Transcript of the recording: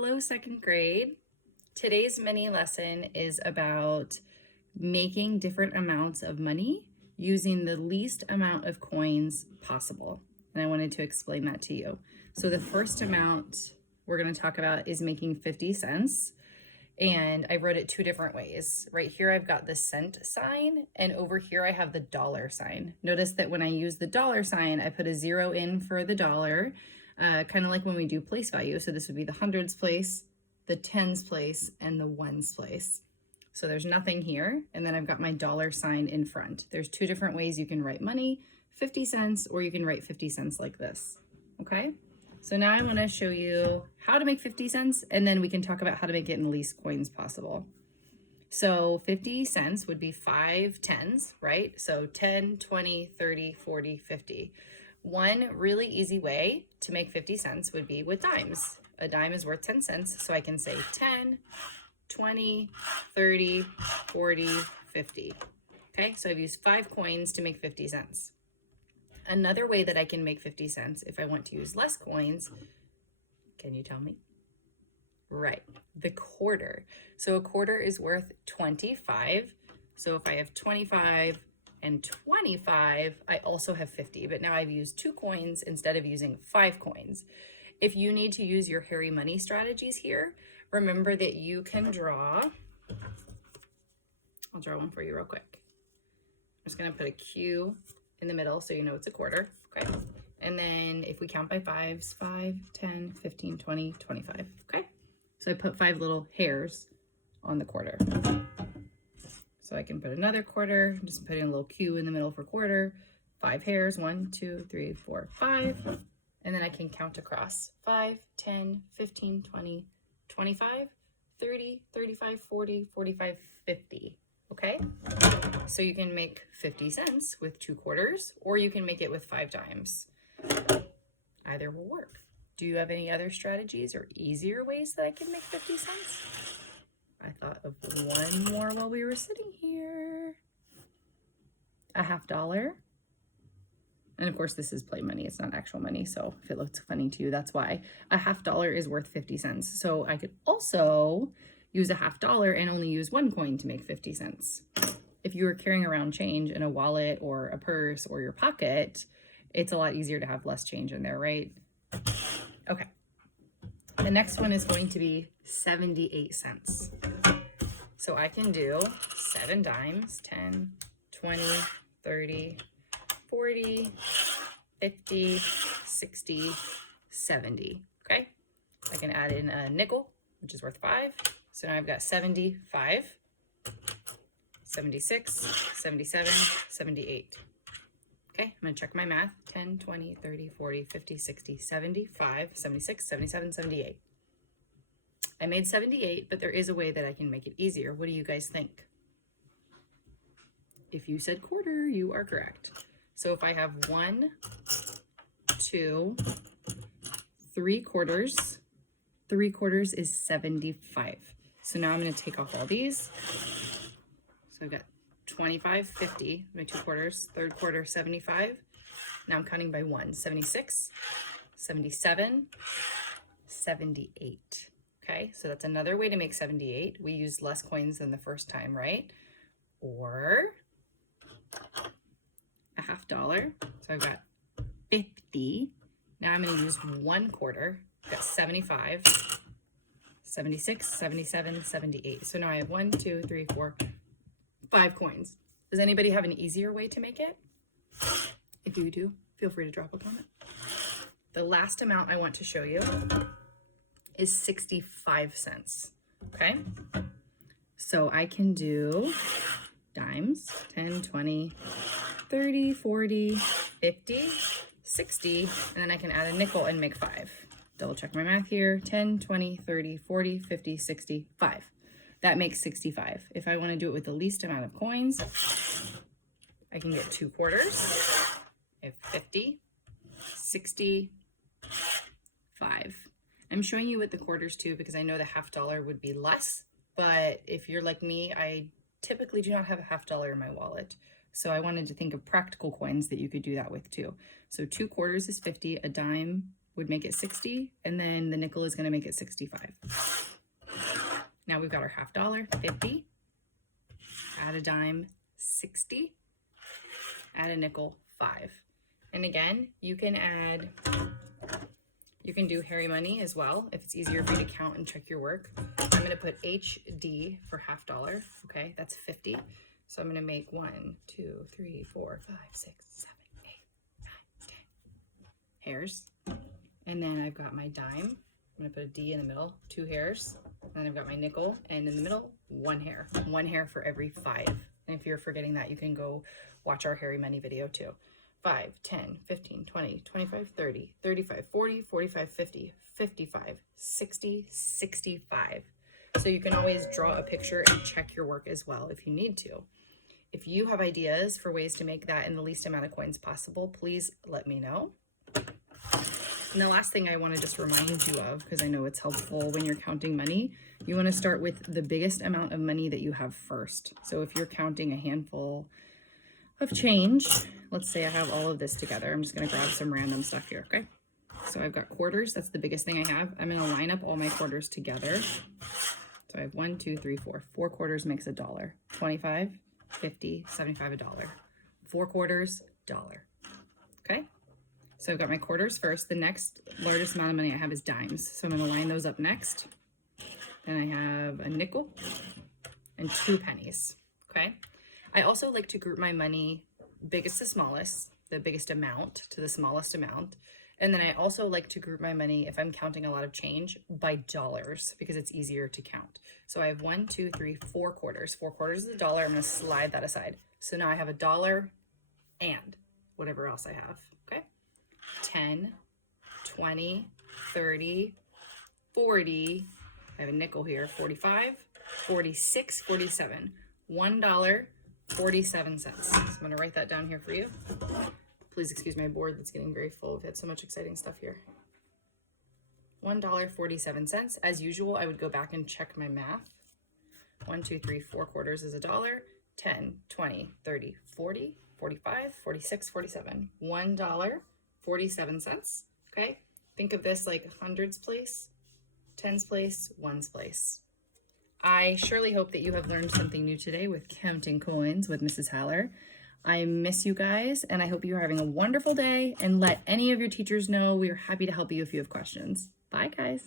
Hello, second grade. Today's mini lesson is about making different amounts of money using the least amount of coins possible. And I wanted to explain that to you. So the first amount we're going to talk about is making 50 cents. And I wrote it two different ways. Right here, I've got the cent sign, and over here, I have the dollar sign. Notice that when I use the dollar sign, I put a zero in for the dollar, kind of like when we do place value. So this would be the hundreds place, the tens place, and the ones place. So there's nothing here. And then I've got my dollar sign in front. There's two different ways you can write money, 50 cents, or you can write 50 cents like this, okay? So now I want to show you how to make 50 cents, and then we can talk about how to make it in the least coins possible. So 50 cents would be 5 tens, right? So 10, 20, 30, 40, 50. One really easy way to make 50 cents would be with dimes. A dime is worth 10 cents, so I can say 10, 20, 30, 40, 50. Okay, so I've used 5 coins to make 50 cents. Another way that I can make 50 cents if I want to use less coins, can you tell me? Right, the quarter. So a quarter is worth 25. So if I have 25 and 25, I also have 50, but now I've used 2 coins instead of using 5 coins. If you need to use your hairy money strategies here, remember that you can draw, I'll draw one for you real quick. I'm just gonna put a Q in the middle so you know it's a quarter, okay? And then if we count by fives, 5, 10, 15, 20, 25, okay? So I put 5 little hairs on the quarter. So I can put another quarter, just putting a little Q in the middle for quarter, 5 hairs, 1, 2, 3, 4, 5. And then I can count across 5, 10, 15, 20, 25, 30, 35, 40, 45, 50, okay? So you can make 50 cents with 2 quarters, or you can make it with 5 dimes. Either will work. Do you have any other strategies or easier ways that I can make 50 cents? I thought of one more while we were sitting here. A $50. And of course, this is play money. It's not actual money. So if it looks funny to you, that's why. A $50 is worth 50 cents. So I could also use a $50 and only use 1 coin to make 50 cents. If you were carrying around change in a wallet or a purse or your pocket, it's a lot easier to have less change in there, right? Okay. The next one is going to be 78 cents. So I can do 7 dimes, 10, 20, 30, 40, 50, 60, 70, okay? I can add in a nickel, which is worth 5. So now I've got 75, 76, 77, 78. Okay, I'm gonna check my math. 10, 20, 30, 40, 50, 60, 75, 76, 77, 78. I made 78, but there is a way that I can make it easier. What do you guys think? If you said quarter, you are correct. So if I have 1, 2, 3 quarters, 3 quarters is 75. So now I'm gonna take off all these. So I've got 25, 50, my 2 quarters, 3rd quarter, 75. Now I'm counting by 1, 76, 77, 78. Okay, so that's another way to make 78. We used less coins than the first time, right? Or a $50. So I've got 50. Now I'm gonna use 1 quarter. I've got 75, 76, 77, 78. So now I have 1, 2, 3, 4, 5 coins. Does anybody have an easier way to make it? If you do, feel free to drop a comment. The last amount I want to show you is 65 cents, okay? So I can do dimes, 10, 20, 30, 40, 50, 60, and then I can add a nickel and make 5. Double check my math here, 10, 20, 30, 40, 50, 60, 5. That makes 65. If I want to do it with the least amount of coins, I can get 2 quarters. I have 50, 60, 5. I'm showing you with the quarters too because I know the $50 would be less, but if you're like me, I typically do not have a $50 in my wallet. So I wanted to think of practical coins that you could do that with too. So 2 quarters is 50, a dime would make it 60, and then the nickel is going to make it 65. Now we've got our half dollar, 50, add a dime, 60, add a nickel, 5. And again, you can do hairy money as well if it's easier for you to count and check your work. I'm going to put HD for half dollar. Okay, that's 50. So I'm going to make 1, 2, 3, 4, 5, 6, 7, 8, 9, 10 hairs. And then I've got my dime. I'm going to put a D in the middle, 2 hairs. And then I've got my nickel, and in the middle, 1 hair. 1 hair for every 5. And if you're forgetting that, you can go watch our hairy money video too. 5, 10, 15, 20, 25, 30, 35, 40, 45, 50, 55, 60, 65. So you can always draw a picture and check your work as well if you need to. If you have ideas for ways to make that in the least amount of coins possible, please let me know. And the last thing I want to just remind you of, because I know it's helpful when you're counting money, you want to start with the biggest amount of money that you have first. So if you're counting a handful of change, let's say I have all of this together. I'm just going to grab some random stuff here, okay? So I've got quarters. That's the biggest thing I have. I'm going to line up all my quarters together. So I have 1, 2, 3, 4. 4 quarters makes $1. 25, 50, 75, $1. 4 quarters, $1. Okay? So I've got my quarters first. The next largest amount of money I have is dimes. So I'm going to line those up next. Then I have a nickel and 2 pennies. Okay? I also like to group my money biggest to smallest, the biggest amount to the smallest amount. And then I also like to group my money, if I'm counting a lot of change, by dollars, because it's easier to count. So I have 1, 2, 3, 4 quarters. 4 quarters is $1. I'm going to slide that aside. So now I have $1 and whatever else I have. Okay? 10, 20, 30, 40. I have a nickel here. 45, 46, 47. $1.47. So I'm going to write that down here for you. Please excuse my board that's getting very full. We've had so much exciting stuff here. $1.47. As usual, I would go back and check my math. 1, 2, 3, 4 quarters is $1. 10, 20, 30, 40, 45, 46, 47. $1.47. Okay? Think of this like hundreds place, tens place, ones place. I surely hope that you have learned something new today with counting coins with Mrs. Haller. I miss you guys, and I hope you're having a wonderful day, and let any of your teachers know we are happy to help you if you have questions. Bye, guys.